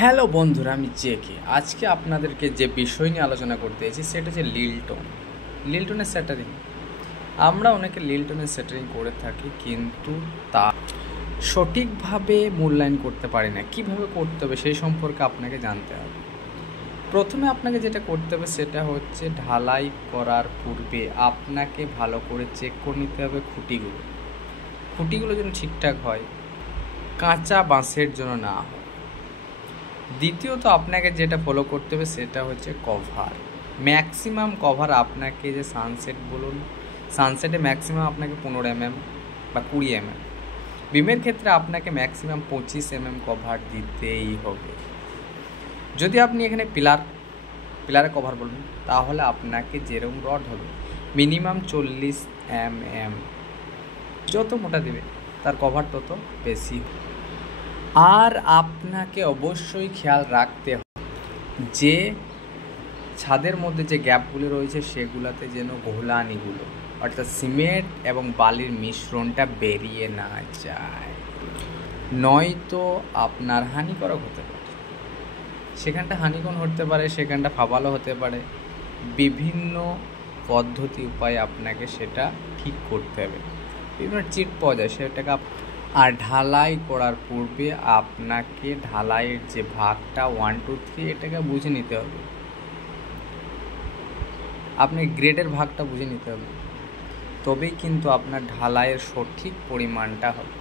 Hello বন্ধুরা, আমি JK. আজকে আপনাদেরকে যে বিষয় নিয়ে আলোচনা করতে এসেছি সেটা হচ্ছে লিল্টনের স্যাটারিং। আমরা অনেকে লিল্টনের স্যাটারিং করে থাকি, কিন্তু তা সঠিকভাবে মূল্যায়ন করতে পারি না। কিভাবে করতে হবে সেই সম্পর্কে আপনাকে জানতে হবে। প্রথমে আপনাকে যেটা করতে হবে সেটা হচ্ছে ঢালাই করার পূর্বে আপনাকে ভালো করে চেক করে নিতে হবে খুঁটিগুলো যেন ঠিকঠাক হয়, কাঁচা বাঁশের জন্য না হয়। দ্বিতীয়ত আপনাকে যেটা ফলো করতে হবে সেটা হচ্ছে কভার। ম্যাক্সিমাম কভার আপনাকে, যে সানসেট বলুন, সানসেটে ম্যাক্সিমাম আপনাকে 15 mm বা 20 mm। বিমের ক্ষেত্রে আপনাকে ম্যাক্সিমাম 25 mm কভার দিতেই হবে। যদি আপনি এখানে পিলারে কভার বলুন, তাহলে আপনাকে যেরকম রড হবে মিনিমাম 40 mm। যত মোটা দেবে তার কভার তত বেশি। আর আপনাকে অবশ্যই খেয়াল রাখতে হবে যে ছাদের মধ্যে যে গ্যাপগুলো রয়েছে সেগুলোতে যেন ঘোলানিগুলো, অর্থাৎ সিমেন্ট এবং বালির মিশ্রণটা বেরিয়ে না যায়, নয়তো আপনার হানিকারক হতে পারে। সেখানটা হানিকণ হতে পারে, সেখানটা ফাবালো হতে পারে। বিভিন্ন পদ্ধতি উপায়ে আপনাকে সেটা ঠিক করতে হবে। বিভিন্ন চিট পাওয়া যায় সেটাকে। আর ঢালাই করার পূর্বে আপনাকে ঢালাইয়ের যে ভাগটা 1, 2, 3 এটাকে বুঝে নিতে হবে। আপনি গ্রেডের ভাগটা বুঝে নিতে হবে, তবেই কিন্তু আপনার ঢালাইয়ের সঠিক পরিমাণটা হবে।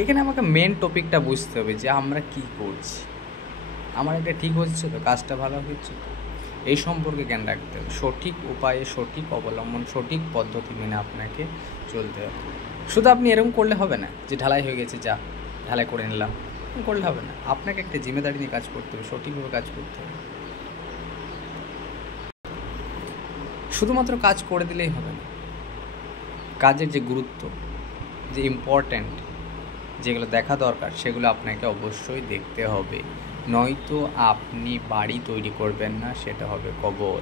এখানে আমাকে মেন টপিকটা বুঝতে হবে যে আমরা কি করছি, আমার এটা ঠিক হচ্ছে তো, কাজটা ভালো হচ্ছে তো, এই সম্পর্কে জ্ঞান রাখতে হবে। সঠিক উপায়ে, সঠিক অবলম্বন, সঠিক পদ্ধতি মেনে আপনাকে চলতে হবে। শুধু আপনি এরকম করলে হবে না যে ঢালাই হয়ে গেছে, যা ঢালাই করে নিলাম, করলে হবে না। আপনাকে একটা জিম্মেদারি নিয়ে কাজ করতে হবে, সঠিকভাবে কাজ করতে হবে। শুধুমাত্র কাজ করে দিলেই হবে না। কাজের যে গুরুত্ব, যে ইম্পর্ট্যান্ট যেগুলো দেখা দরকার সেগুলো আপনাকে অবশ্যই দেখতে হবে, নয়তো আপনি বাড়ি তৈরি করবেন না, সেটা হবে কবর।